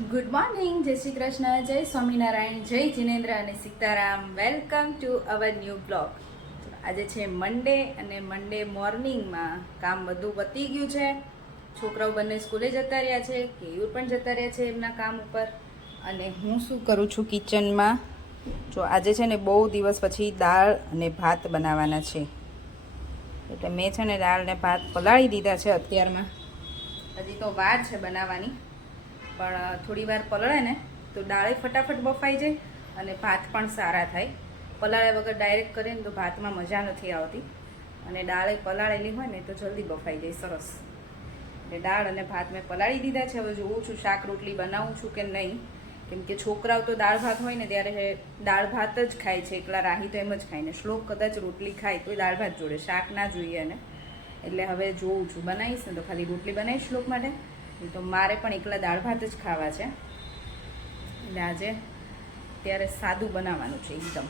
Good morning, જય શ્રી કૃષ્ણ, જય સ્વામિનારાયણ, જય જિનેન્દ્ર અને Sitaram. Welcome to our new blog. આજે છે મંડે અને મંડે મોર્નિંગમાં કામ બધું પતી ગયું છે. છોકરાઓ બંને સ્કૂલે જતા રહ્યા છે, કેયુર પણ જતા રહ્યા છે એમના કામ ઉપર. અને હું શું કરું છું કિચનમાં, જો આજે છે ને બહુ દિવસ પછી દાળ અને ભાત બનાવવાના છે. એટલે મેં છે ને દાળ ને ભાત પલાળી દીધા છે અત્યારમાં. હજી તો વાર છે બનાવવાની, પણ થોડી વાર પલળે ને તો દાળે ફટાફટ બફાઈ જાય અને ભાત પણ સારા થાય. પલાળ્યા વગર ડાયરેક્ટ કરીએ ને તો ભાતમાં મજા નથી આવતી, અને દાળે પલાળેલી હોય ને તો જલ્દી બફાઈ જાય સરસ. એટલે દાળ અને ભાત મેં પલાળી દીધા છે. હવે જોઉં છું શાક રોટલી બનાવું છું કે નહીં, કેમ કે છોકરાઓ તો દાળ ભાત હોય ને ત્યારે દાળ ભાત જ ખાય છે. એકલા રાહી તો એમ જ ખાય ને, શ્લોક કદાચ રોટલી ખાય તો દાળ ભાત જોડે, શાક ના જોઈએ એને. એટલે હવે જોઉં છું, બનાવીશ ને તો ખાલી રોટલી બનાવીશ શ્લોક માટે, તો મારે પણ એકલા દાળ ભાત જ ખાવા છે. એટલે આજે ત્યારે સાદું બનાવવાનું છે એકદમ,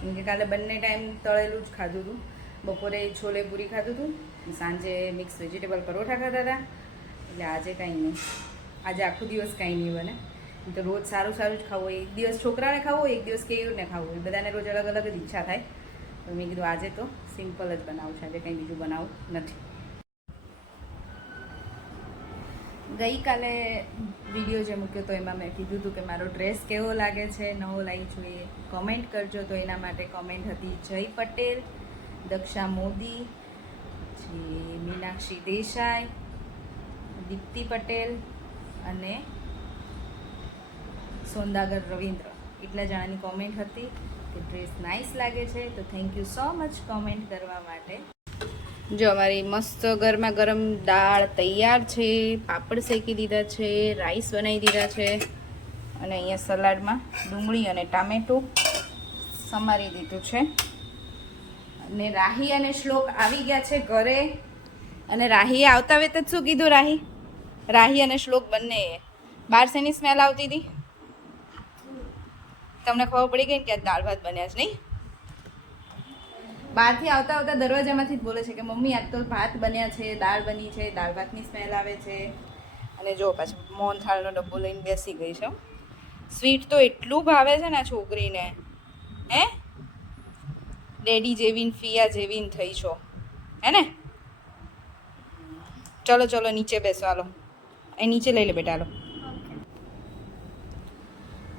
કેમ કે કાલે બંને ટાઈમ તળેલું જ ખાધું હતું. બપોરે છોલે પૂરી ખાધું હતું, સાંજે મિક્સ વેજીટેબલ પરોઠા ખાધા હતા. એટલે આજે કાંઈ નહીં, આજે આખો દિવસ કાંઈ નહીં બને. તો રોજ સારું સારું જ ખાવું હોય, એક દિવસ છોકરાને ખાવું હોય, એક દિવસ કેયુરને ખાવું હોય, બધાને રોજ અલગ અલગ જ ઈચ્છા થાય. તો મેં કીધું આજે તો સિમ્પલ જ બનાવું છે, આજે કંઈ બીજું બનાવવું નથી. ગઈકાલે વિડીયો જે મૂક્યો તો એમાં મેં કીધું હતું કે મારો ડ્રેસ કેવો લાગે છે, નવો લાવી જોઈએ, કોમેન્ટ કરજો. તો એના માટે કોમેન્ટ હતી જય પટેલ, દક્ષા મોદી, પછી મીનાક્ષી દેસાઈ, દીપ્તિ પટેલ અને સોંદાગર રવિન્દ્ર. એટલા જણાની કોમેન્ટ હતી કે ડ્રેસ નાઇસ લાગે છે. તો thank you so much comment કરવા માટે. જો અમારી મસ્ત ગરમા ગરમ દાળ તૈયાર છે, પાપડ શેકી દીધા છે, રાઈસ બનાવી દીધા છે, અને અહીંયા સલાડમાં ડુંગળી અને ટામેટું સમારી દીધું છે. અને રાહી અને શ્લોક આવી ગયા છે ઘરે. અને રાહીએ આવતા વેત જ શું કીધું, રાહી અને શ્લોક બંને બહાર શેની સ્મેલ આવતી હતી? તમને ખબર પડી ગઈ ને કે દાળ ભાત બન્યા છે નહીં? બહારથી આવતા આવતા દરવાજામાંથી જ બોલે છે કે મમ્મી આજ તો ભાત બન્યા છે, દાળ બની છે, દાળ ભાતની સ્મેલ આવે છે. અને જો પાછું મોહનથાળનો ડબ્બો લઈને બેસી ગઈ છે. સ્વીટ તો એટલું ભાવે છે ને આ છોકરીને, હે ડેડી જેવીને ફિયા જેવીને થઈ છો, હે ને? ચલો ચલો નીચે બેસો, હાલો અહીં નીચે લઈ લે બેટા, હાલો.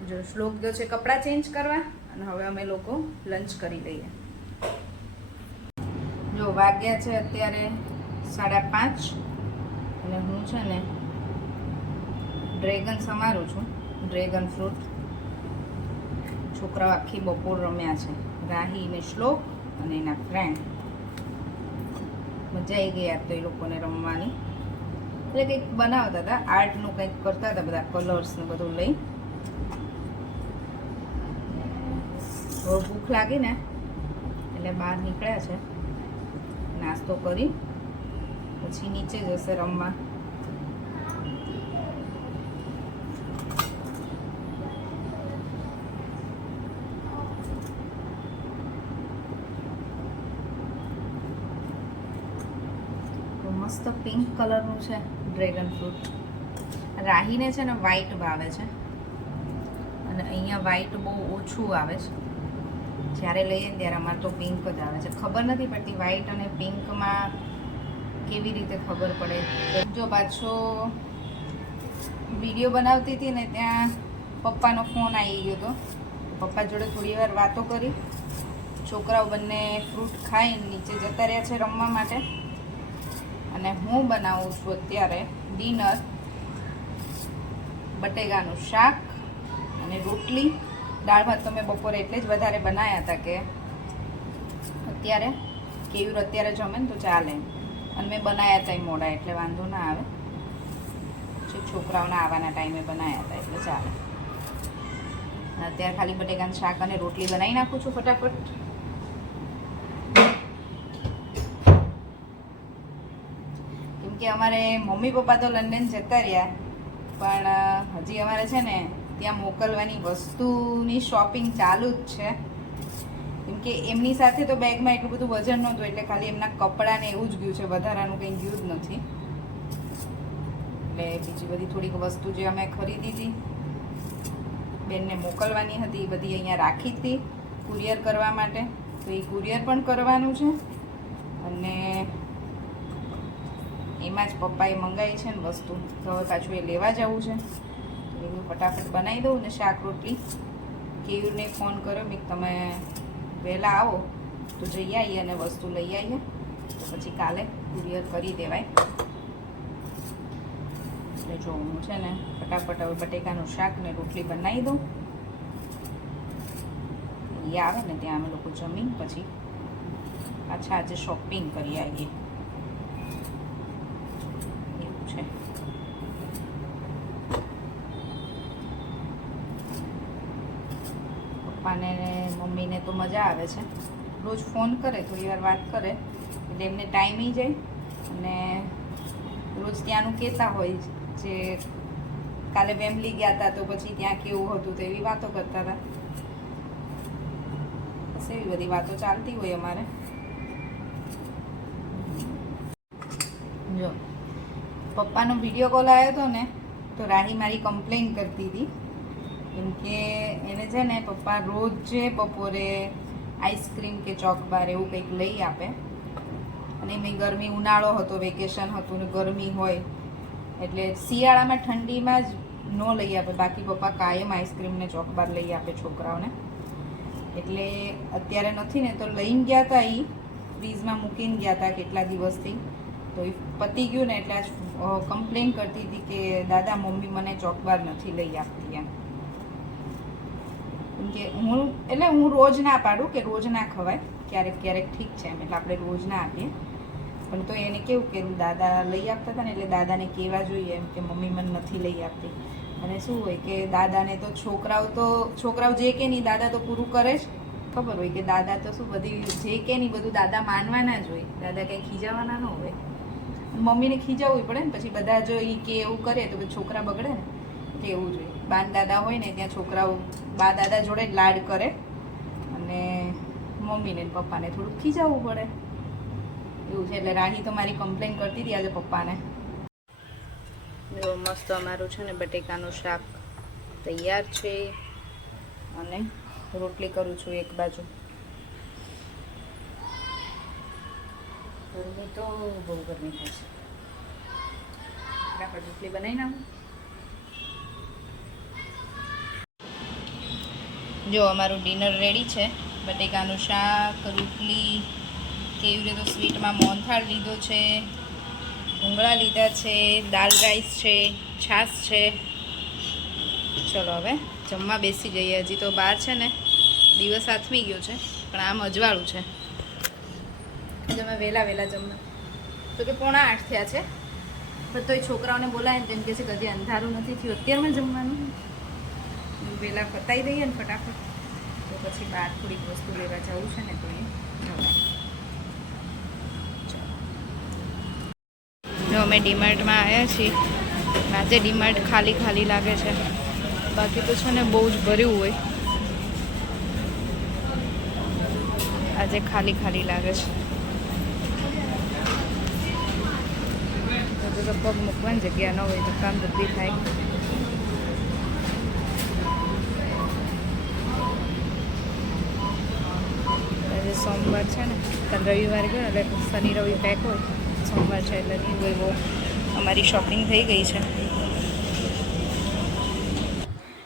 જો શ્લોક ગયો છે કપડાં ચેન્જ કરવા, અને હવે અમે લોકો લંચ કરી લઈએ. જો વાગ્યા છે અત્યારે 5:30, અને હું છે ને ડ્રેગન સમારું છું, ડ્રેગન ફ્રૂટ. છોકરાઓ આખી બપોર રમ્યા છે, રાહી ને શ્લોક અને એના ફ્રેન્ડ. મજા આવી ગઈ યાર તો એ લોકોને રમવાની. એટલે કંઈક બનાવતા હતા, આર્ટનું કંઈક કરતા હતા, બધા કલર્સ ને બધું લઈ. બહુ ભૂખ લાગી ને એટલે બહાર નીકળ્યા છે, નાસ્તો કરી પછી નીચે જશે રમવા. મસ્ત પિંક કલરનું છે ડ્રેગન ફ્રૂટ. રાહીને છે ને વ્હાઈટ ભાવે છે, અને અહીંયા વ્હાઈટ બહુ ઓછું આવે છે. જ્યારે લઈએ ને ત્યારે અમારે તો પિંક જ આવે છે. ખબર નથી પડતી વ્હાઈટ અને પિંકમાં કેવી રીતે ખબર પડે. જો પાછો વિડીયો બનાવતી હતી ને ત્યાં પપ્પાનો ફોન આવી ગયો હતો. પપ્પા જોડે થોડી વાર વાતો કરી. છોકરાઓ બંને ફ્રૂટ ખાઈને નીચે જતા રહ્યા છે રમવા માટે. અને હું બનાવું છું અત્યારે ડિનર, બટેકાનું શાક અને રોટલી. દાળ ભાત તો મેં બપોરે એટલે જ વધારે બનાવ્યા હતા કે અત્યારે કેયુર અત્યારે જમે ને તો ચાલે, અને મેં બનાવ્યા હતા એ મોડા એટલે વાંધો ના આવે. પછી છોકરાઓના આવવાના ટાઈમે બનાવ્યા હતા એટલે ચાલે. અત્યારે ખાલી બટેકાનું શાક અને રોટલી બનાવી નાખું છું ફટાફટ. કેમ કે અમારે મમ્મી પપ્પા તો લંડન જતા રહ્યા, પણ હજી અમારે છે ને ત્યાં મોકલવાની વસ્તુની શોપિંગ ચાલુ જ છે. કેમ કે એમની સાથે તો બેગમાં એટલું બધું વજન નહોતું, એટલે ખાલી એમના કપડાં ને એવું જ ગયું છે, વધારાનું કંઈ ગયું જ નથી. એટલે બીજી બધી થોડીક વસ્તુ જે અમે ખરીદી હતી બેનને મોકલવાની હતી એ બધી અહીંયા રાખી હતી કુરિયર કરવા માટે, તો એ કુરિયર પણ કરવાનું છે. અને એમાં જ પપ્પાએ મંગાવી છે ને વસ્તુ, તો હવે પાછું એ લેવા જવું છે. એવું ફટાફટ બનાવી દઉં ને શાક રોટલી. કેયુરને ફોન કર્યો મેં તમે વહેલા આવો તો જઈ આવીએ અને વસ્તુ લઈ આવીએ, તો પછી કાલે કુરિયર કરી દેવાય. એટલે જો હું છે ને ફટાફટ હવે બટેકાનું શાક ને રોટલી બનાવી દઉં. એ આવે ને ત્યાં અમે લોકો જમીન પછી પાછા આજે શોપિંગ કરી આવીએ એવું છે. પપ્પાને મમ્મીને તો મજા આવે છે, રોજ ફોન કરે થોડી વાર વાત કરે એટલે એમને ટાઈમ જાય. અને રોજ ત્યાંનું કહેતા હોય જે કાલે વેમ્બલી ગયા હતા તો પછી ત્યાં કેવું હતું તો એવી વાતો કરતા હતા. બસ એવી બધી વાતો ચાલતી હોય અમારે. જો પપ્પાનો વિડીયો કોલ આવ્યો હતો ને તો રાહી મારી કમ્પ્લેન કરતી હતી, કેમ કે એને છે ને પપ્પા રોજ બપોરે આઈસ્ક્રીમ કે ચોકબાર એવું કંઈક લઈ આપે. અને એમાં ગરમી ઉનાળો હતો, વેકેશન હતું ને ગરમી હોય એટલે શિયાળામાં ઠંડીમાં જ ન લઈ આપે, બાકી પપ્પા કાયમ આઈસ્ક્રીમ ને ચોકબાર લઈ આપે છોકરાઓને. એટલે અત્યારે નથી ને તો લઈને ગયા હતા, એ ફ્રીઝમાં મૂકીને ગયા હતા કેટલા દિવસથી, તો એ પતી ગયું ને એટલે આજ કમ્પ્લેન કરતી હતી કે દાદા મમ્મી મને ચોકબાર નથી લઈ આપતી એમ. કેમ કે હું રોજ ના પાડું કે રોજ ના ખવાય, ક્યારેક ક્યારેક ઠીક છે એમ, એટલે આપણે રોજ ના આપીએ. પણ તો એને કેવું કે દાદા લઈ આપતા હતા ને એટલે દાદાને કહેવા જોઈએ એમ કે મમ્મી મને નથી લઈ આપતી. અને શું હોય કે દાદાને તો છોકરાઓ જે કે નહીં દાદા તો પૂરું કરે જ, ખબર હોય કે દાદા તો શું બધી જે કે નહીં બધું દાદા માનવાના જ હોય, દાદા કંઈ ખીજાવાના ન હોય. મમ્મીને ખીજાવવું પડે ને, પછી બધા જો એ કે એવું કરે તો પછી છોકરા બગડે ને, એટલે એવું જોઈએ. બાન દાદા હોય ને ત્યાં છોકરાઓ બા દાદા જોડે જ લાડ કરે, અને મમ્મીને પપ્પાને થોડુંક ખીજાવવું પડે એવું છે. એટલે રાહી તો મારી કમ્પ્લેન કરતી હતી આજે પપ્પાને. જો મસ્ત અમારું છે ને બટેકાનું શાક તૈયાર છે, અને રોટલી કરું છું એક બાજુ. ગરમી તો બહુ ગરમી થાય છે, ફટાફટ રોટલી બનાવી નાખું. જો અમારું ડિનર રેડી છે, બટેકાનું શાક, રોટલી, કેવી રીતે સ્વીટમાં મોહનથાળ લીધો છે, ભૂંગળા લીધા છે, દાલ રાઈસ છે, છાશ છે. ચલો હવે જમવા બેસી જઈએ. હજી તો બહાર છે ને દિવસ આથમી ગયો છે, પણ આમ અજવાળું છે. તમે વહેલા જમવા તો કે 7:45 થયા છે, પણ તોય છોકરાઓને બોલાય ને તેમ કહે છે કે હજી અંધારું નથી થયું, અત્યારમાં જમવાનું. વહેલા પતાવી દઈએ ને ફટાફટ, તો પછી બહાર થોડીક વસ્તુ લેવા જવું છે ને તો એ જો અમે ડીમાર્ટમાં આવ્યા છીએ. આજે ડીમાર્ટ ખાલી લાગે છે, બાકી તો છે ને બહુ જ ભર્યું હોય. આજે ખાલી લાગે છે, તો પગ મૂકવાની જગ્યા ન હોય, દુકાન બધી થાય. આજે સોમવાર છે ને, કાલ રવિવાર ગયો એટલે શનિ રવિ પેક હોય, સોમવાર છે એટલે નહીં હોય. બહુ અમારી શોપિંગ થઈ ગઈ છે.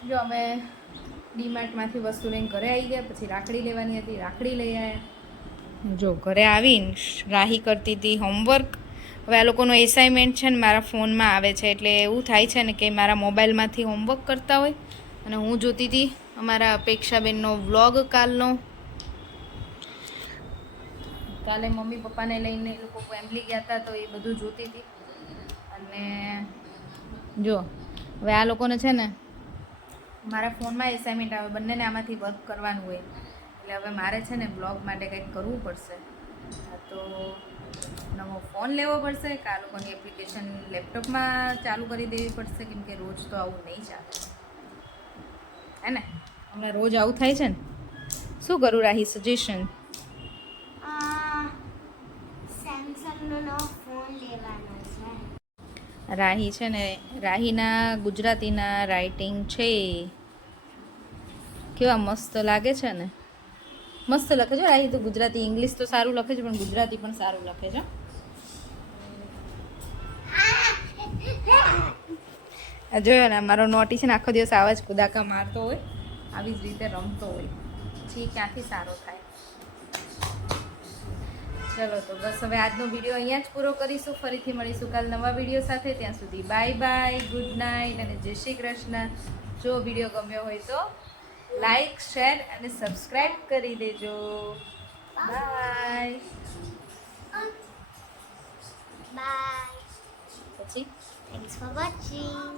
જો અમે ડીમાર્ટમાંથી વસ્તુ લઈને ઘરે આવી ગયા, પછી રાખડી લેવાની હતી, રાખડી લઈ આવ્યા. જો ઘરે આવીને રાહી કરતી હતી હોમવર્ક. હવે આ લોકોનો એસાઇનમેન્ટ છે ને મારા ફોનમાં આવે છે, એટલે એવું થાય છે ને કે મારા મોબાઈલમાંથી હોમવર્ક કરતા હોય, અને હું જોતી હતી અમારા અપેક્ષાબેનનો વ્લોગ કાલે મમ્મી પપ્પાને લઈને એ લોકો ફેમિલી ગયા હતા તો એ બધું જોતી હતી. અને જો હવે આ લોકોને છે ને મારા ફોનમાં એસાઇનમેન્ટ આવે, બંનેને આમાંથી વર્ક કરવાનું હોય, એટલે હવે મારે છે ને બ્લોગ માટે કંઈક કરવું પડશે. તો નવો ફોન લેવો પડશે કે આ લોકોની એપ્લિકેશન લેપટોપમાં ચાલુ કરી દેવી પડશે, કેમ કે રોજ તો આવું નહીં ચાલે હે ને. હમણાં રોજ આવું થાય છે ને. શું કરું રાહી, સજેશન? સેમસંગનો નવો ફોન લેવાનો છે. રાહી છે ને, રાહીના ગુજરાતીના રાઇટિંગ છે, કેવા મસ્ત લાગે છે ને, મસ્ત લખે છે રાહી તો. ગુજરાતી ઇંગ્લિશ તો સારું લખે છે, પણ ગુજરાતી પણ સારું લખે છે. જોયો ને, મારો નોટી છે ને આખો દિવસ આવા જ કુદાકા મારતો હોય, આવી જ રીતે રમતો હોય, પછી ક્યાંથી સારો થાય. ચલો તો બસ હવે આજનો વિડીયો અહીંયા જ પૂરો કરીશું. ફરીથી મળીશું કાલ નવા વિડીયો સાથે. ત્યાં સુધી બાય બાય, ગુડ નાઇટ અને જય શ્રી કૃષ્ણ. જો વિડીયો ગમ્યો હોય તો લાઈક, શેર અને સબસ્ક્રાઈબ કરી દેજો. બાય. Bye. પછી Thanks for watching.